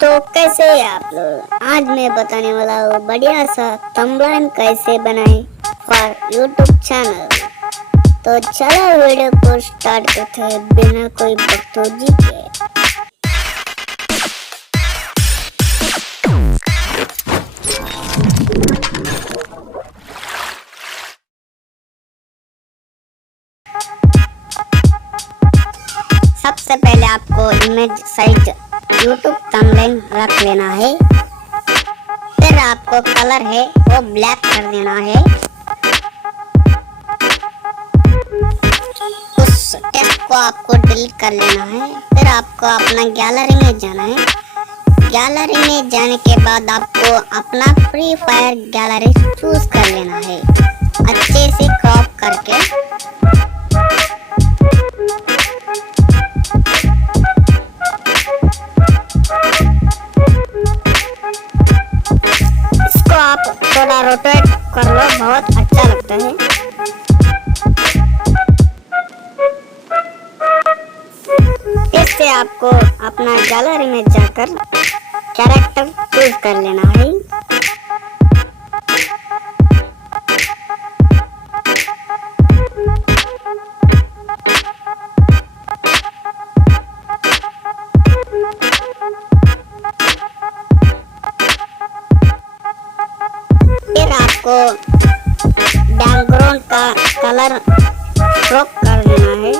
तो कैसे है आप लोग। आज मैं बताने वाला हूँ बढ़िया सा थंबनेल कैसे बनाए फॉर यूट्यूब चैनल। तो चलो वीडियो को स्टार्ट करते हैं बिना कोई बकचोदी के। सबसे पहले आपको इमेज साइज यूट्यूब थंबनेल रख लेना है। फिर आपको कलर है वो ब्लैक कर देना है। उस टेक्स्ट को आपको डिलीट कर लेना है। फिर आपको अपना गैलरी में जाना है। गैलरी में जाने के बाद आपको अपना फ्री फायर गैलरी चूज कर लेना है अच्छे से क्रॉप करके। आप थोड़ा रोटेट कर लो, बहुत अच्छा लगता है। इससे आपको अपना गैलरी में जाकर कैरेक्टर चूज कर लेना है। फिर आपको बैकग्राउंड का कलर स्ट्रोक कर देना है।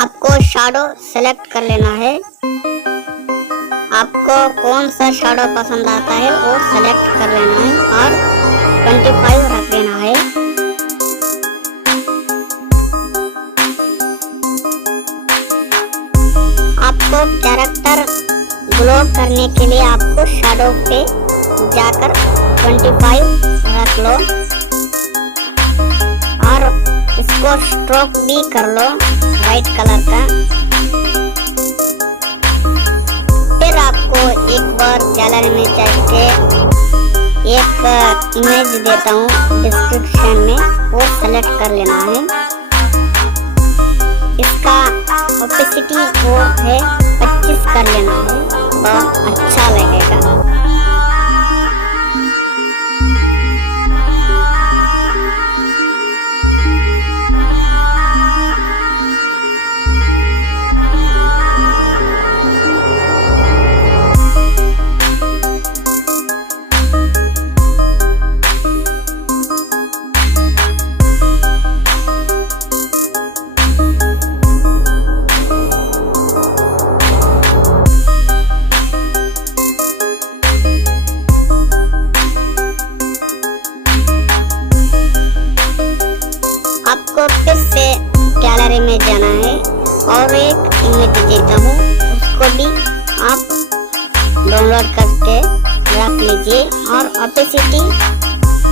आपको शैडो सेलेक्ट कर लेना है। आपको कौन सा शैडो पसंद आता है वो सेलेक्ट कर लेना है और 25 रख देना है। आपको कैरेक्टर ग्लो करने के लिए आपको शैडो पे जाकर 25 रख लो और इसको स्ट्रोक भी कर लो वाइट कलर का। फिर आपको एक बार गैलरी में जाके एक इमेज देता हूँ डिस्क्रिप्शन में, वो सेलेक्ट कर लेना है। इसका ओपेसिटी वो है 25 कर लेना है, बहुत अच्छा लगेगा। आपको फिर से गैलरी में जाना है और एक इमेज देता हूँ, उसको भी आप डाउनलोड करके रख लीजिए और ओपेसिटी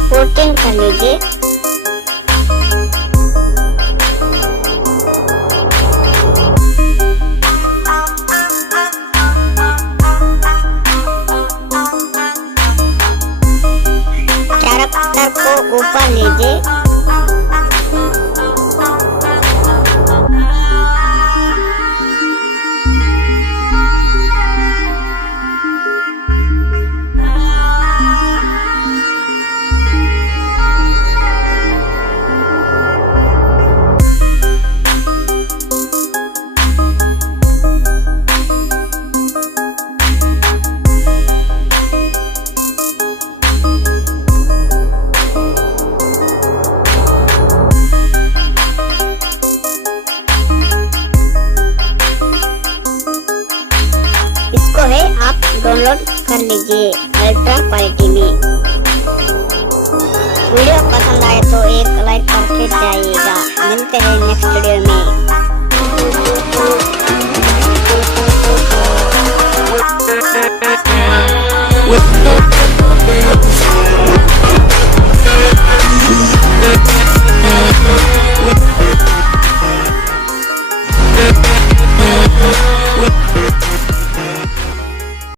14 कर लीजिए। कैरेक्टर को ऊपर लीजिए। इसको है आप डाउनलोड कर लीजिए अल्ट्रा क्वालिटी में। वीडियो पसंद आए तो एक लाइक करके जाइएगा। मिलते हैं नेक्स्ट वीडियो में।